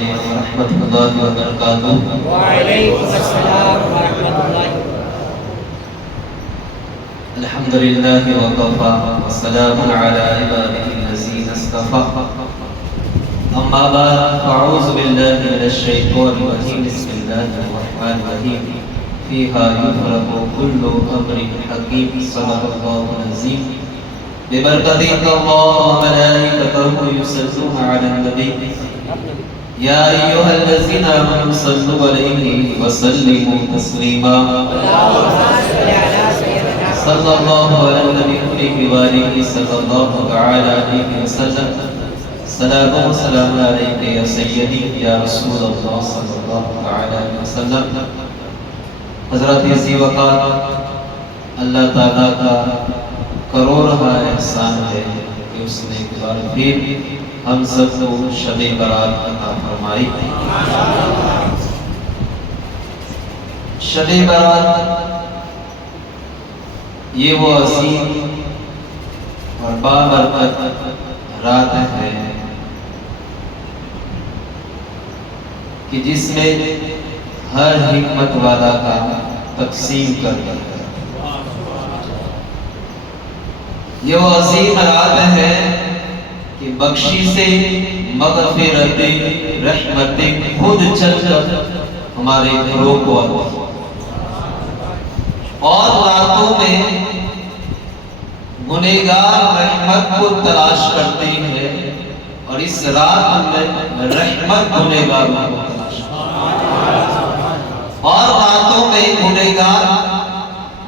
علیکم ورحمۃ اللہ وبرکاتہ۔ وعلیکم السلام ورحمۃ اللہ۔ الحمدللہ وکفی وسلام علی عبادہ الذین اصطفی، اما بعد فاعوذ باللہ من الشیطان الرجیم، بسم اللہ الرحمن الرحیم، فیہا یفرق کل امر حکیم، صدق اللہ العظیم۔ ببرکۃ اللہ وملائکتہ یصلون علی النبی، یا ایھا الذین آمنوا صلوا علیہ وسلموا تسلیما، صلی اللہ علی النبی وآلہ صلی اللہ تعالی علیہ وسلم۔ صلاۃ و سلام علیک یا سیدی یا رسول اللہ صلی اللہ تعالی علیہ وسلم۔ حضرت عزیز وقار، اللہ تعالیٰ کا کروڑہ احسان ہے کہ اس نے ایک بار پھر ہم سب کو شب برات عطا فرمائی۔ شب برات یہ وہ عظیم اور بابرکت رات ہے کہ جس میں ہر حکمت والا کا تقسیم کر دیا ہے۔ یہ وہ عظیم رات ہے کہ بخشی سے مغفرت رحمت خود چل کر ہمارے گھروں کو آتی ہے، اور راتوں میں گنہگار رحمت کو تلاش کرتے ہیں، اور اس رات میں رحمت گنہگاروں کو تلاش کرتے ہیں، اور راتوں میں گنہگار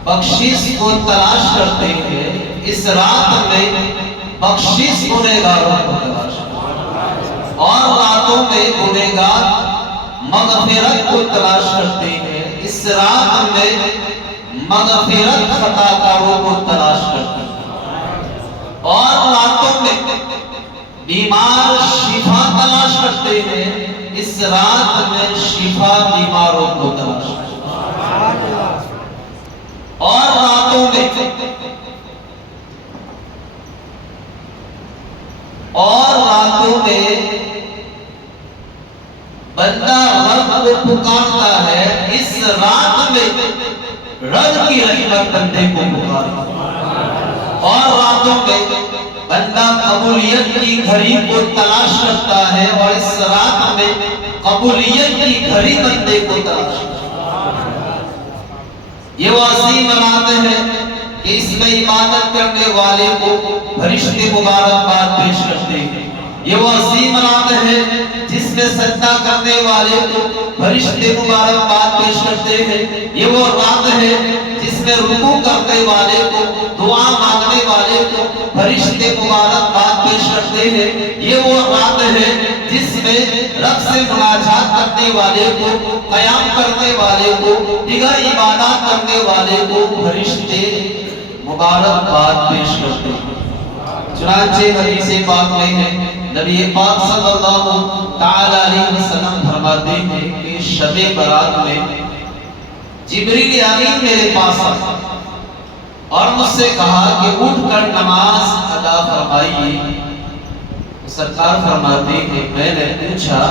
بخشش کو تلاش کرتے ہیں، اس رات میں بخشش گنہگاروں کو تلاش کرتے ہیں، اور راتوں میں گنہگار مغفرت کو تلاش کرتے ہیں، اس رات میں مغفرت خطا کاروں کو تلاش کرتے ہیں، اور راتوں میں بیمار شفا تلاش کرتے ہیں، اس رات میں شفا بیماروں کو تلاش کرتے ہیں، اور راتوں میں بندہ رب کو پکارتا ہے، اس رات میں رب کی رحمت بندے کو پکارتا ہے، اور راتوں میں بندہ قبولیت کی گھڑی کو تلاش کرتا ہے، اور اس رات میں قبولیت کی گھڑی بندے کو تلاش کرتا ہے۔ یہ وہ عظیم رات ہے کہ اس میں عبادت کرنے والے کو فرشتے مبارکباد پیش کرتے ہیں۔ یہ وہ عظیم رات ہے جس میں سجدہ کرنے والے کو فرشتے مبارکباد پیش کرتے ہیں۔ یہ وہ رات ہے جس میں رکوع کرنے والے کو، دعا مانگنے والے کو فرشتے مبارکباد پیش کرتے ہیں۔ یہ وہ رات ہے جس میں رب سے مناجات کرنے والے کو، قیام کرنے والے کو، دیگر عبادات کرنے والے کو فرشتے مبارکباد پیش کرتے ہیں۔ چنانچہ حدیث پاک میں ہے، نبی پاک صلی اللہ تعالی علیہ وسلم فرماتے ہیں کہ شب برات میں جبریل امین میرے پاس آیا اور مجھ سے کہا کہ اٹھ کر نماز ادا فرمائیے۔ سرکار فرماتے ہیں میں نے پوچھا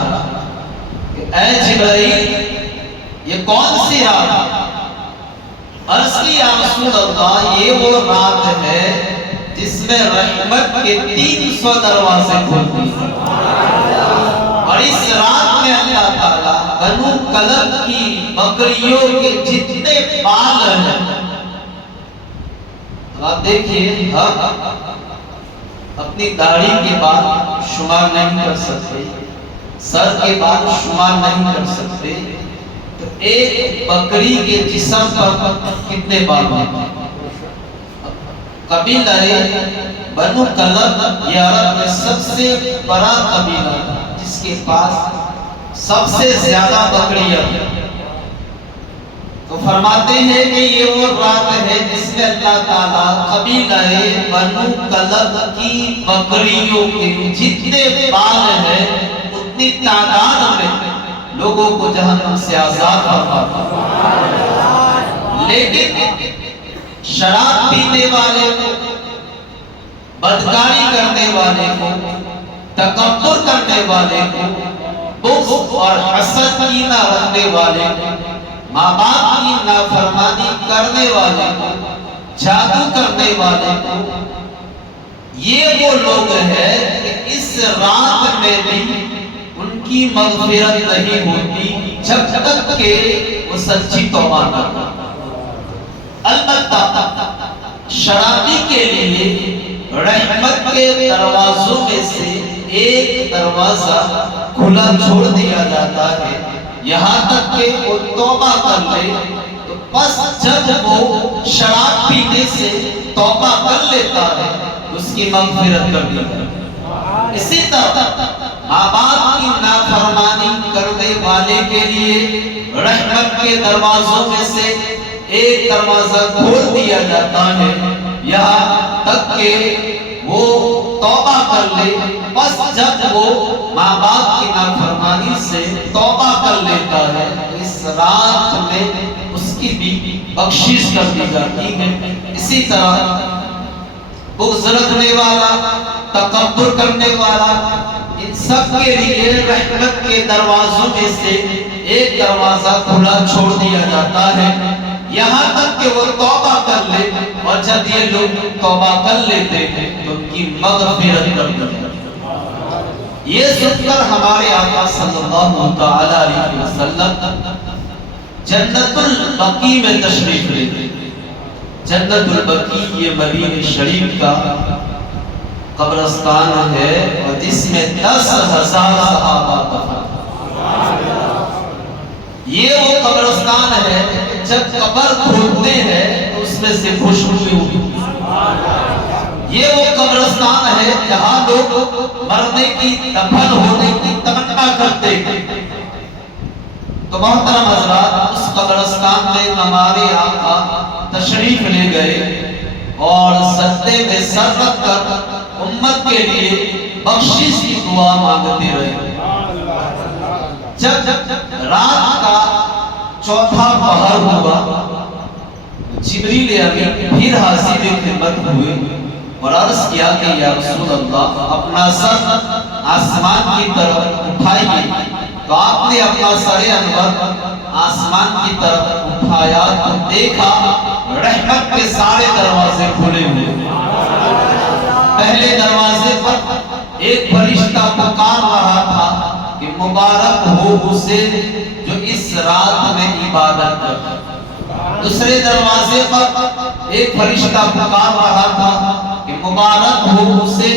کہ اے جبریل یہ کون سی رات ہے؟ عرض کی یا رسول اللہ یہ وہ رات ہے جس میں رحمت کے 300 دروازے کھلتے ہیں، اور اس رات میں اللہ تعالیٰ بنو کلب کی بکریوں کے جتنے بال ہیں، آپ دیکھیے ہم اپنی داڑھی کے بال شمار نہیں کر سکتے، سر کے بال شمار نہیں کر سکتے، تو ایک بکری کے جسم پر کتنے بال ہیں؟ قبیلہ بنو کلب یہ عرب میں سب سے بڑا قبیلہ جس کے پاس سب سے زیادہ بکریاں ہیں۔ تو فرماتے ہیں کہ یہ وہ رات ہے جس میں اللہ تعالیٰ قبیلہ بنو کلب کی بکریوں کے جتنے بال ہیں اتنی تعداد میں لوگوں کو جہنم سے آزاد فرماتا ہے۔ لیکن شراب پینے والے کو، بدکاری کرنے والے کو، تکبر کرنے والے کو، بغض اور حسد کی نہ رکھنے والے، ماں باپ کی نافرمانی کرنے والے کو، جادو کرنے والے کو، یہ وہ لوگ ہیں کہ اس رات میں بھی ان کی مغفرت نہیں ہوتی جب تک کہ وہ سچی توبہ نہ کریں۔ البتہ شرابی کے لیے رحمت کے دروازوں میں سے ایک دروازہ کھلا چھوڑ دیا جاتا ہے، یہاں تک کہ وہ توبہ کر لے، تو بس جب وہ شراب پینے سے توبہ کر لیتا ہے اس کی مغفرت کر دی جاتی ہے۔ اسی طرح ماں باپ کی نافرمانی کرنے والے کے لیے رحمت کے دروازوں میں سے ایک دروازہ کھول دیا جاتا ہے، یہاں تک کہ وہ توبہ کر لے، بس جب وہ ماں باپ کی نافرمانی سے توبہ کر لیتا ہے اس رات میں اس کی بھی بخشش کر دی جاتی ہے۔ اسی طرح بغض رکھنے والا، تکبر کرنے والا، ان سب کے لیے رحمت کے دروازوں میں سے ایک دروازہ کھلا چھوڑ دیا جاتا ہے، یہاں تک کہ وہ توبہ کر لے، اور جب یہ لوگ توبہ کر لیتے ہیں تو ان کی مغفرت کر دی جاتی ہے۔ یہ سن کر ہمارے آقا صلی اللہ علیہ وسلم جنت البقیع میں تشریف لیتے۔ جنت البقیع یہ مدینہ شریف کا قبرستان ہے اور جس میں 10,000 صحابہ دفن۔ یہ وہ قبرستان ہے جب قبر کھودتے ہیں تو اس میں سے خوشبو ہوتی۔ یہ وہ قبرستان ہے جہاں لوگ مرنے کی، دفن ہونے کی تمنا کرتے ہیں۔ تو محترم حضرات، اس قبرستان میں ہمارے آقا تشریف لے گئے اور سجدے میں سر رکھ کر امت کے لیے بخشش کی دعا مانگتے رہے۔ جب رات کا چوتھا پہر ہوا، جبریل امین پھر حاضر خدمت ہوئے اور عرض کیا کہ یا رسول اللہ، اپنا سر آسمان کی طرف اٹھائیے۔ تو آپ نے اپنا سر انور آسمان کی طرف اٹھایا تو دیکھا رحمت کے سارے دروازے کھلے ہوئے۔ پہلے دروازے پر ایک فرشتہ پکار رہا تھا کہ مبارک ہو اسے جو اس رات میں عبادت کرتا۔ دوسرے دروازے پر ایک فرشتہ پکار رہا تھا کہ مبارک ہو اسے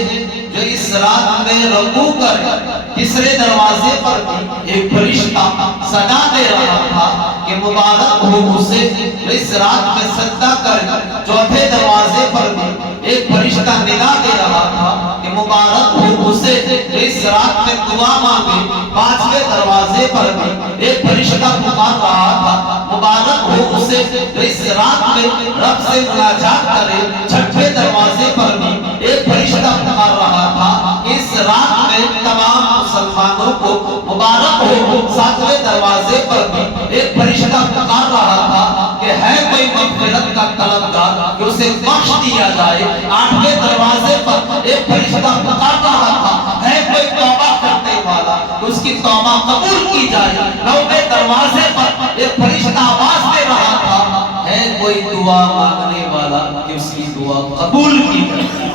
جو اس رات میں رکوع کرے۔ تیسرے دروازے پر بھی ایک فرشتہ صدا دے رہا تھا کہ مبارک ہو اسے جو اس رات میں سجدہ کرے۔ چوتھے دروازے پر بھی ایک فرشتہ ندا دے رہا تھا کہ مبارک ہو اسے جو اس رات میں دعا مانگے۔ پانچویں دروازے پر بھی ایک فرشتہ پکار رہا تھا مبارک ہو اسے جو اس رات میں رب سے مناجات کرے۔ چھٹے دروازے پر بھی ایک فرشتہ پکار رہا تھا کہ اس رات میں تمام مسلمانوں کو مبارک ہو۔ ساتویں دروازے پر بھی ایک فرشتہ پکار رہا تھا کہ ہے کوئی مغفرت کا طلبگار کہ اسے بخش دیا جائے۔ آٹھویں دروازے پر ایک فرشتہ پکار رہا تھا ہے کوئی توبہ کرنے والا کہ اس کی توبہ قبول کی جائے۔ نویں دروازے پر ایک فرشتہ آواز دے رہا تھا ہے کوئی دعا مانگنے والا کہ اس کی دعا قبول کی جائے۔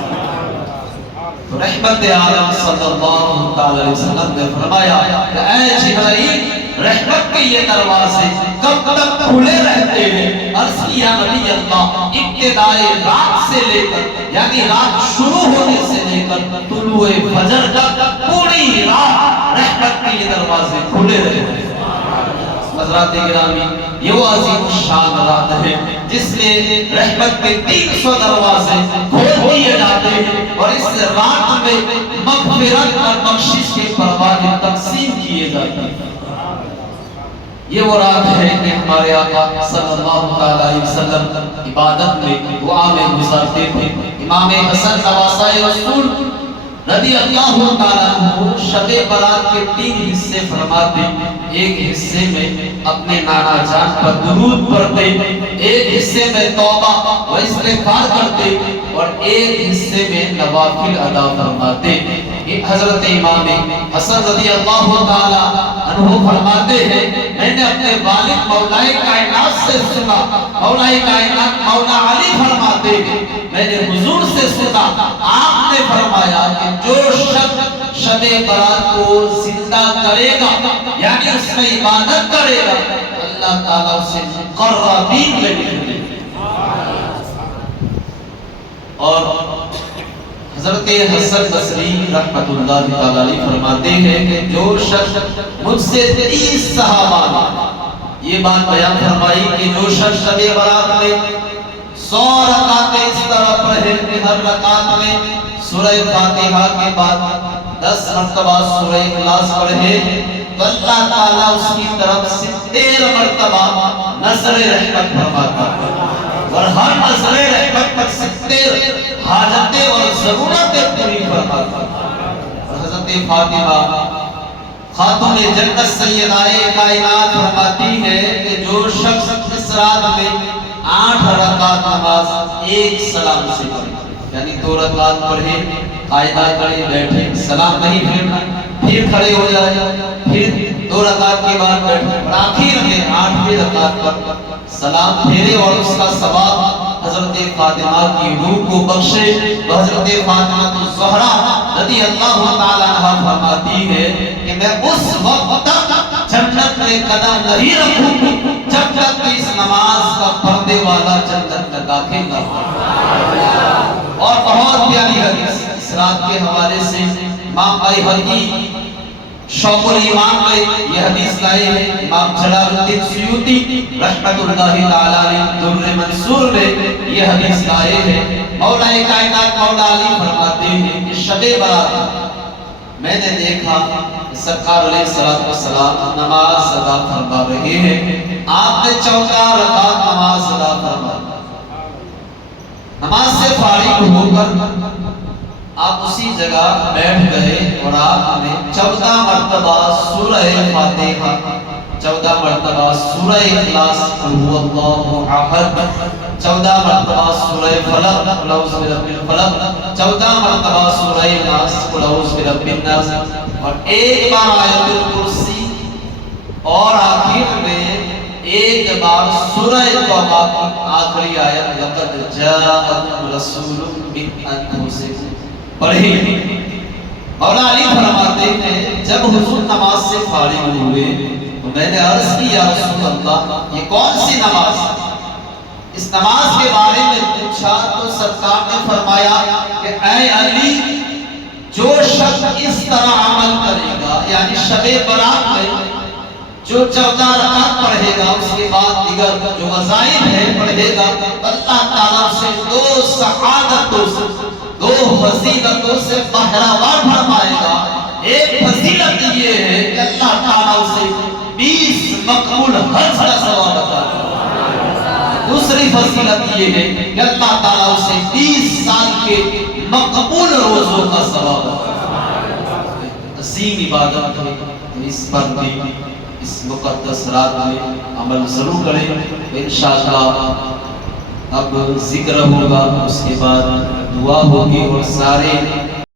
رحمت عالم صلی اللہ علیہ وسلم نے فرمایا کہ اے جبرائیل، رحمت کے یہ دروازے کب تک کھلے رہتے ہیں؟ عرض کیا نبی اللہ، ابتدائے رات سے لے کر، یعنی رات شروع ہونے سے لے کر طلوع فجر تک پوری رات رحمت کے یہ دروازے کھلے رہتے ہیں۔ حضرات گرامی، یہ وہ عظیم شان رات ہے جس میں رحمت کے 300 دروازے کھول دیے جاتے ہیں اور اس رات میں مغفرت اور بخشش کے پروانے تقسیم کیے جاتے ہیں۔ یہ وہ رات ہے کہ ہمارے آقا صلی اللہ علیہ وسلم عبادت میں، دعا میں گزارتے تھے۔ امام حسن نواسۂ رسول رضی اللہ تعالیٰ عنہ شب برات کے 3 حصے فرماتے۔ ایک حصے میں اپنے نانا جان پر درود پڑھتے، ایک حصے میں توبہ و استغفار کرتے اور ایک حصے میں نوافل ادا فرماتے۔ حضرت امام حسن رضی اللہ تعالی عنہ فرماتے ہیں میں نے اپنے والد مولائے کائنات سے سنا، مولائے کائنات مولا علی فرماتے ہیں میں نے حضور سے سنا، آپ نے فرمایا کہ جو شخص شب برات کو زندہ کرے گا یعنی اس میں عبادت کرے گا اللہ تعالیٰ اسے مقربین میں لکھ دے گا۔ اور حضرت حسن بصری رحمت اللہ تعالی علیہ فرماتے ہیں کہ جو شخص مجھ سے 30 صحابہ یہ بات بیان فرمائی کہ جو شخص شب برات میں 100 رکعتیں اس طرح پڑھے کہ ہر رکعت میں سورہ فاتحہ کے بعد 10 مرتبہ سورہ اخلاص پڑھے تو اللہ تعالیٰ اس کی طرف 70 مرتبہ نظر رحمت فرماتا ہے اور ہر نظر رحمت پر 70 حاجتیں اور ضرورتیں پوری فرماتا ہے۔ اور حضرت فاطمہ خاتون جنت سیدہ کائنات فرماتی ہے کہ جو شخص اس رات میں 8 رکعت نماز ایک سلام سے پڑھے یعنی 2 رکعت پڑھے قاعدہ کرے بیٹھے سلام نہیں پھیرنا پھر کھڑے ہو جائے پھر 2 رکعت کے بعد بیٹھے اور آخر میں 8ویں رکعت پر سلام پھیرے اور اس کا ثواب حضرت فاطمہ کی روح کو بخشے۔ حضرت فاطمہ الزہرا رضی اللہ تعالی عنہا فرماتی ہے کہ میں اس وقت تک جنت میں قدم نہیں رکھوں جب تک اس نماز کا پردے والا جنت میں داخل نہ ہو۔ اور بہت پیاری حدیث اس رات کے حوالے سے امام بیہقی شعب الایمان میں یہ حدیث لائے ہیں، امام جلال الدین سیوطی رحمت اللہ تعالی علیہ در منصور میں یہ حدیث لائے ہیں۔ مولا کائنات مولا علی فرماتے ہیں کہ شب برات میں نے دیکھا سرکار علیہ السلام نماز ادا فرما رہے ہیں، آپ نے 14 رکعت نماز ادا فرمائی، نماز سے فارغ ہو کر آپ اسی جگہ بیٹھ گئے اور آپ نے 14 مرتبہ سورہ فاتحہ 14 مرتبہ سورہ اخلاص قل هو اللہ احد 14 مرتبہ سورہ فلق قل اعوذ برب الفلق 14 مرتبہ سورہ ناس قل اعوذ برب الناس اور ایک بار آیت الکرسی اور آخر میں ایک بار سورہ توبہ کی آخری آیت لقد جاءکم رسول من انفسکم پڑھی۔ مولا علی فرماتے ہیں جب حضور نماز سے فارغ ہوئے تو میں نے عرض کی یا رسول اللہ یہ کون سی نماز؟ اس نماز کے بارے میں پوچھا تو سرکار نے فرمایا کہ اے علی جو شخص اس طرح عمل کرے گا یعنی شب برات میں جو 14 رکعت پڑھے گا اس کے بعد دیگر جو وظائف ہے پڑھے گا اللہ تعالیٰ سے 2 سعادتوں سے 2 فضیلتوں سے بہراور فرمائے گا۔ ایک فضیلت یہ ہے کہ اللہ تعالیٰ اسے 20 مقبول حج کا ثواب عطا کرے۔ دوسری فضیلت یہ ہے کہ اللہ تعالیٰ اسے 20 سال کے مقبول روزوں کا ثواب عطا کرے۔ عظیم عبادت ہے، اس پر بھی اس مقدس رات میں عمل ضرور کریں۔ انشاءاللہ اب ذکر ہوگا، اس کے بعد دعا ہوگی اور سارے